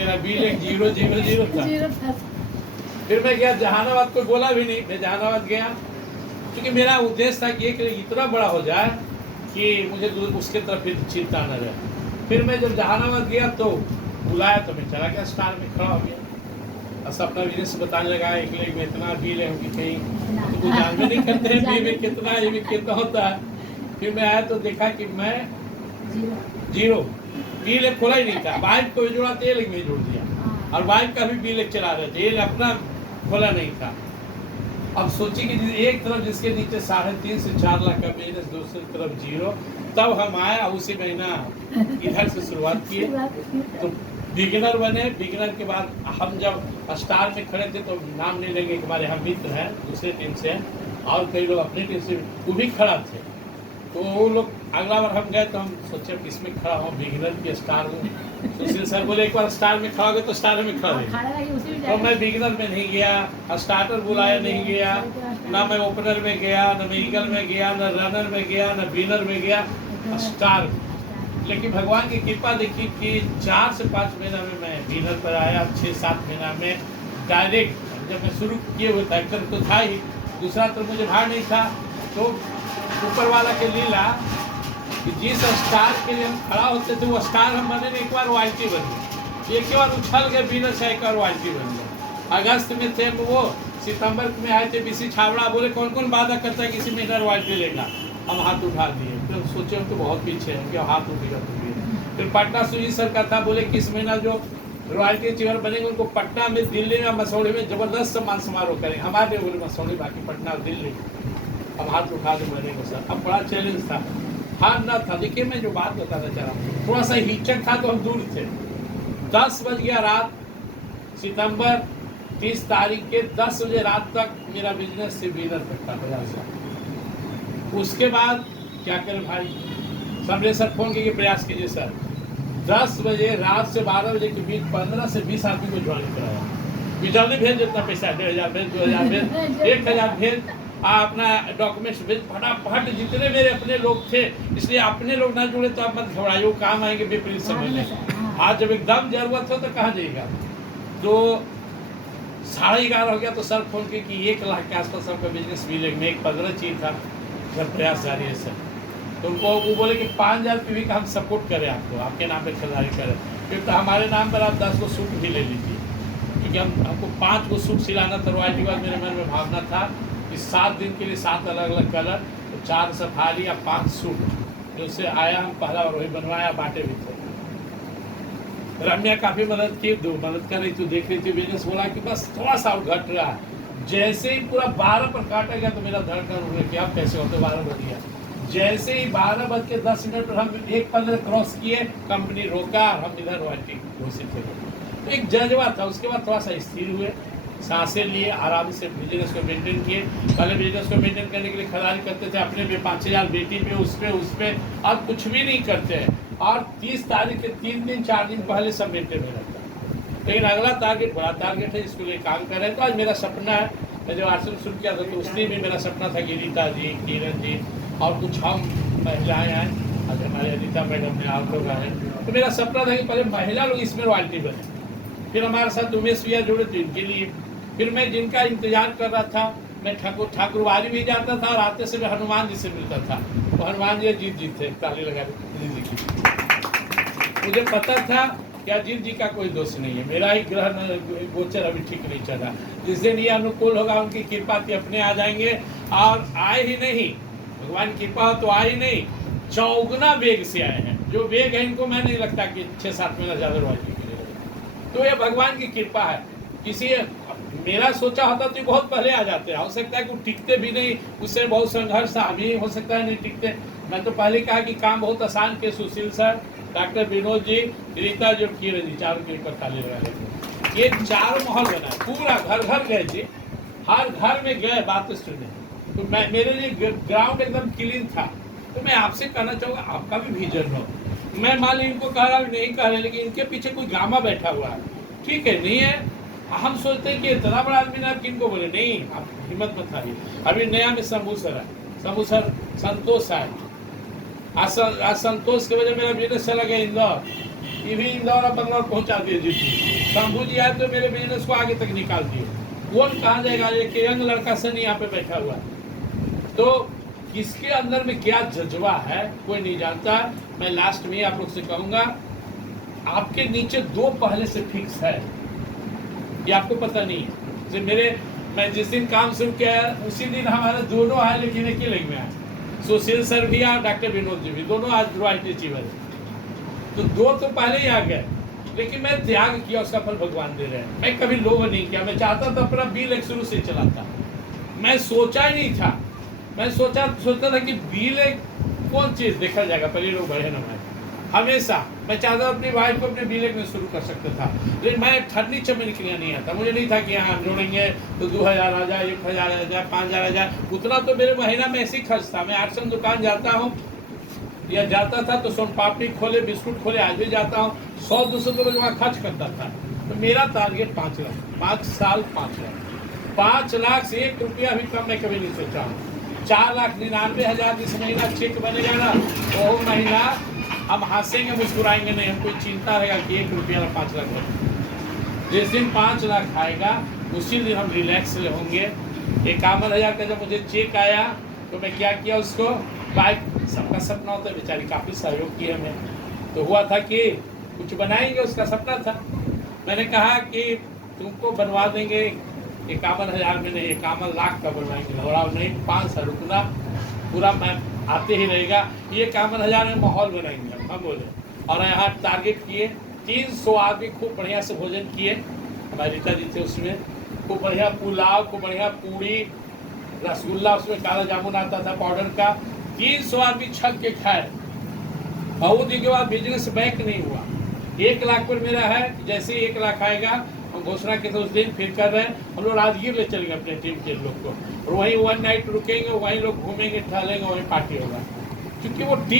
मेरा बिल 1000 था। फिर मैं गया जहानाबाद, कोई बोला भी नहीं, मैं जहानाबाद गया क्योंकि मेरा उद्देश्य था कि एक इतना बड़ा हो जाए कि मुझे उसके तरफ फिर चिंता न रहे। फिर मैं जब जहानाबाद गया तो बुलाया तो मैं चला गया, स्टार में खड़ा हो गया और अपना बिजनेस बताने लगा, एक लेग में इतना बिल है कि कहीं तो कुछ जानते नहीं करते हैं बी में कितना, ए में कितना होता है। फिर मैं आया तो देखा कि मैं 0 बिल एक खोला ही नहीं था। वाइफ को जोड़ा तो एक में जोड़ दिया और वाइफ का भी बिल एक चला रहे थे, ये अपना खोला नहीं था। अब सोचिए कि एक तरफ जिसके नीचे 3.5 से 4 लाख का बिजनेस, दूसरी तरफ 0। तब हम आए उसी महीना इधर से शुरुआत किए तो बिगिनर बने। बिगिनर के बाद हम जब स्टार में खड़े थे तो नाम नहीं लेंगे, हमारे यहाँ मित्र हैं दूसरे टीम से और कई लोग अपनी टीम से वो भी खड़ा थे। तो वो लोग अगला बार हम गए तो हम सोचे किसमें खड़ा हो, बिगिनर की स्टार में। सुशील सर बोले एक बार स्टार में खड़ा हो गए तो स्टार में खड़ा रहे। तो मैं बिगिनर में नहीं गया, स्टार्टर बुलाया नहीं गया, ना मैं ओपनर में गया, ना मैं ईगल में गया, ना रनर में गया, ना विनर में गया, स्टार। लेकिन भगवान की कृपा देखी कि 4 से 5 महीना में मैं विनर पर आया। 6-7 महीना में डायरेक्ट जब मैं शुरू किए हुए था तो था ही, दूसरा तो मुझे भार नहीं था। तो ऊपर वाला के लीला कि जिस स्टार के लिए हम खड़ा होते थे वो स्टार हम बने नहीं, एक बार वाइल्टी बन गए, एक बार उछल गए विनर से, एक बार वाइल्टी बन गए। अगस्त में थे वो, सितंबर में आए थे बीसी छावड़ा, बोले कौन कौन वादा करता है किसी में वाइल्टी लेगा, हम हाथ उठा दिए। फिर सोचे हम तो बहुत पीछे हैं, क्या हाथ उठेगा तो भी। फिर पटना सुजीत सर का था, बोले किस महीना जो रॉयल्टी चेयर बनेंगे उनको पटना में, दिल्ली में, मसौड़ी में जबरदस्त सम्मान समारोह करेंगे। हमारे बोले मसौड़ी, बाकी पटना और दिल्ली। अब हाथ उठा दे बनेगा सर। अब बड़ा चैलेंज था, हार ना था। देखिए मैं जो बात बताना चाह रहा हूँ, थोड़ा सा हिचक था तो हम दूर थे। 10 बज गया रात, सितंबर 30 तारीख के 10 बजे रात तक मेरा बिजनेस से विनर तक था 50 लाख। उसके बाद क्या करें भाई, सबने सर फोन करके प्रयास कीजिए सर। 10 बजे रात से 12 बजे के बीच 15 से 20 आदमी को ज्वाइन कराया। जल्दी भेज, जितना पैसा 1500 भेज, 2000 भेज, 1000 भेज, अपना डॉक्यूमेंट्स भेज फटाफट। जितने मेरे अपने लोग थे, इसलिए अपने लोग ना जुड़े तो आप मत घबराइए, वो काम आएंगे विपरीत समय में। आज जब एकदम जरूरत हो तो कहाँ जाएगा। तो 11:30 हो गया तो सर फोन किए कि 1 लाख के आसपास सबका बिजनेस मिलेगा। एक 15 चीज था, सब प्रयास जारी है सर। तो उनको वो बोले कि 5000 पीवी का हम सपोर्ट करें आपको, आपके नाम पे खरीदारी करें। फिर तो हमारे नाम पर आप 10 को सूट भी ले लीजिए, क्योंकि हमको 5 को सूट सिलाना था। रॉयल्टी के बाद मेरे मन में भावना था कि 7 दिन के लिए 7 अलग अलग कलर, तो 4 सफारी या 5 सूट, जो उससे आया हम पहला और वही बनवाया, बांटे भी थे। रम्या काफ़ी मदद की, मदद कर रही थी, देख रही थी बिजनेस। बोला कि बस थोड़ा सा और घट रहा है। जैसे ही पूरा 12 पर काटा गया तो मेरा धड़कन उड़ गया, अब कैसे होते 12 बज गया। जैसे ही 12:10 पर हम 1:15 क्रॉस किए, कंपनी रोका और हम इधर रॉयल्टी घोषित थे। तो एक जज्बा था। उसके बाद थोड़ा सा स्थिर हुए, सांसें लिए, आराम से बिजनेस को मेंटेन किए। पहले बिजनेस को मेंटेन करने के लिए खरीदारी करते थे अपने पे 5000, बेटी पे, उस पे अब कुछ भी नहीं करते हैं। और 30 तारीख के 3 दिन 4 दिन पहले सब मेंटेन में रहता है। लेकिन अगला टारगेट बड़ा टारगेट है, इसको लिए काम कर रहे हैं। तो आज मेरा सपना है, मैं जब आश्रम शुरू किया था तो उसमें भी मेरा सपना था कि रीता जी, किरण जी और कुछ हम महिलाएं आए, आज हमारे अनिता मैडम ने, आप लोग आए। तो मेरा सपना था कि पहले महिला लोग इसमें रॉयल्टी बने, फिर हमारे साथ उमेश भैया जुड़े तो इनके लिए, फिर मैं जिनका इंतजार कर रहा था, मैं ठाकुरबाड़ी भी जाता था और आते से मैं हनुमान जी से मिलता था। तो हनुमान जी जीत थे, ताली लगा जी की। मुझे पता था कि अजीत जी का कोई दोष नहीं है, मेरा ही ग्रह गोचर अभी ठीक नहीं चला। जिस दिन ये अनुकूल होगा उनकी कृपा से अपने आ जाएंगे। और आए ही नहीं, भगवान की कृपा तो आए ही नहीं, 4 वेग से आए हैं। जो वेग है इनको मैं नहीं लगता कि 6-7 महीना ज़्यादा रॉयल्टी के लिए। तो ये भगवान की कृपा है। किसी मेरा सोचा होता तो बहुत पहले आ जाते हैं, हो सकता है कि वो टिकते भी नहीं, उससे बहुत संघर्ष था, अभी हो सकता है नहीं टिकते। मैं तो पहले कहा कि काम बहुत आसान के, सुशील सर, डॉक्टर विनोद जी, रीता जी और किरण जी, चारों के ऊपर ताली लगा लेते। ये 4 माहौल बना, पूरा घर घर गए जी, हर घर में गए बात सुने। तो मैं, मेरे लिए ग्राउंड एकदम क्लीन था। तो मैं आपसे कहना चाहूँगा आपका भी विजन हो। मैं मान ली इनको कह रहा नहीं कह रहे, लेकिन इनके पीछे कोई गामा बैठा हुआ है, ठीक है, नहीं है। हम सोचते हैं कि इतना बड़ा आदमी ना, आप किनको बोले, नहीं, आप हिम्मत मत हारिए। अभी नया में शंभू सर है, शंभू सर, संतोष है। आज संतोष की वजह मेरा बिजनेस चला गया इंदौर। ये भी इंदौर और बंगलौर पहुंचा दिए जीतू। शंभू जी आए तो मेरे बिजनेस को आगे तक निकाल दिए। कौन कहाँ जाएगा, एक यंग लड़का सनी यहाँ पे बैठा हुआ है। तो किसके अंदर में क्या जज्बा है कोई नहीं जानता। मैं लास्ट में आप लोग से कहूंगा, आपके नीचे दो पहले से फिक्स है, ये आपको पता नहीं है। जैसे मैं जिस दिन काम शुरू किया उसी दिन हमारे दोनों आए, लेकिन एक ही लाइन में आए। सुशील सर भी और डॉक्टर विनोद जी भी, दोनों आज रॉयल्टी अचीवर है। तो दो तो पहले ही आ गए, लेकिन मैं त्याग किया, उसका फल भगवान दे रहे हैं। मैं कभी लोभ नहीं किया। मैं चाहता था अपना B.Lic शुरू से चलाता, मैं सोचा ही नहीं था। मैं सोचता था कि B.Lic कौन चीज़ देखा जाएगा, पहले लोग बढ़े ना। हमेशा मैं चाहता अपनी वाइफ को अपने B.Lic में शुरू कर सकता था, लेकिन मैं फर्नीचर में निकलना नहीं आता। मुझे नहीं था कि यहाँ जोड़ेंगे तो 2000 आ जाए, 1000 आ जाए, 5000 आ जाए। उतना तो मेरे महीना में ऐसे ही खर्च था। मैं 800 दुकान जाता हूँ या जाता था तो सोन पापड़ी खोले, बिस्कुट खोले, आज भी जाता हूँ। 100-200 रुपये वहाँ खर्च करता था। तो मेरा टारगेट 5 लाख, 5 साल 5 लाख। 5 लाख से 1 रुपया भी कम मैं कभी नहीं सोचा हूँ। 4,99,000 जिस महीना चेक बनेगा ना, वो महीना हम हंसेंगे मुस्कुराएंगे नहीं। हमको चिंता रहेगा कि 1 रुपया 5 लाख बने। जिस दिन 5 लाख आएगा उसी दिन हम रिलैक्स होंगे। 51,000 का जब मुझे चेक आया तो मैं क्या किया, उसको बाइक, सबका सपना होता है, बेचारी काफ़ी सहयोग किया हमें। तो हुआ था कि कुछ बनाएंगे, उसका सपना था। मैंने कहा कि तुमको बनवा देंगे 51,000 में नहीं, 51 लाख का बनवाएंगे। और नहीं 5 साल रुकना, पूरा मैं आते ही रहेगा। ये 51,000 में माहौल बनाएंगे हम बोले। और यहाँ टारगेट किए 300 आदमी, खूब बढ़िया से भोजन किए। हमारे रीता जी थे उसमें, खूब बढ़िया पुलाव, खूब बढ़िया पूरी, रसगुल्ला, उसमें काला जामुन आता था पाउडर का। 300 आदमी छक के खाए। और वो दिन के बाद बिजनेस बैंक नहीं हुआ। 1 लाख पर मेरा है। जैसे ही 1 लाख आएगा हम घोषणा के तो उस दिन फिर कर रहे हैं। हम लोग राजगीर ले चलेंगे अपने टीम के लोग को, और वहीं 1 नाइट रुकेंगे, वहीं लोग घूमेंगे, टहलेंगे, वहीं पार्टी होगा। क्योंकि वो टीम